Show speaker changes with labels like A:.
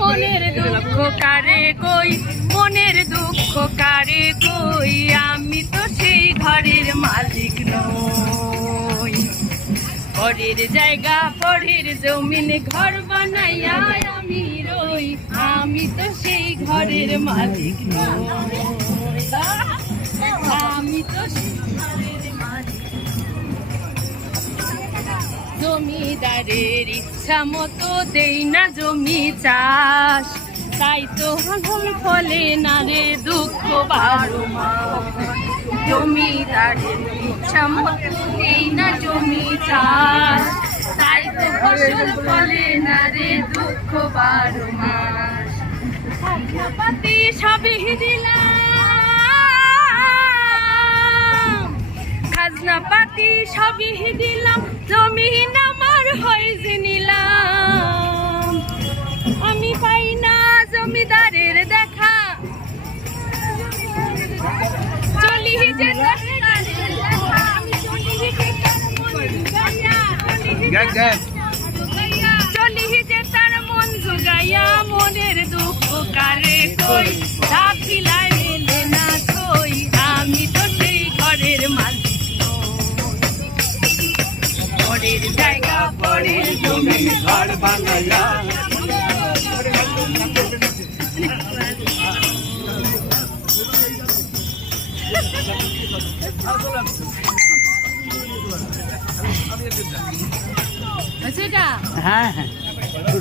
A: মনের দুঃখ কারে কই? মনের দুঃখ কারে কই? আমি তো সেই ঘরের মালিক নই। পরের জায়গা, পরের জমিন ঘর বানাইয়া আমি রই। আমি তো সেই ঘরের মালিক নই। আমি তো জমিদারের ইচ্ছা মতো দেই না জমি চাষ। তাই তো ফল ফলে না রে দুঃখ বারো। জমিদারের ইচ্ছা মতো দেই না জমি চাষ। তাই তো ফসল ফলে না রে দুঃখ বারো সবই দিলাম। খাজনা পাতি সবই দিলাম। জমিন চলি যে তার মন জুগাইয়া মনের দুঃখ কারে কই? রাখিলাই মেলে না কই? আমি তো সেই ঘরের মালিক। পরের জায়গা পরের জমি
B: ঘর বানাইয়া।
A: সেটা
B: হ্যাঁ হ্যাঁ।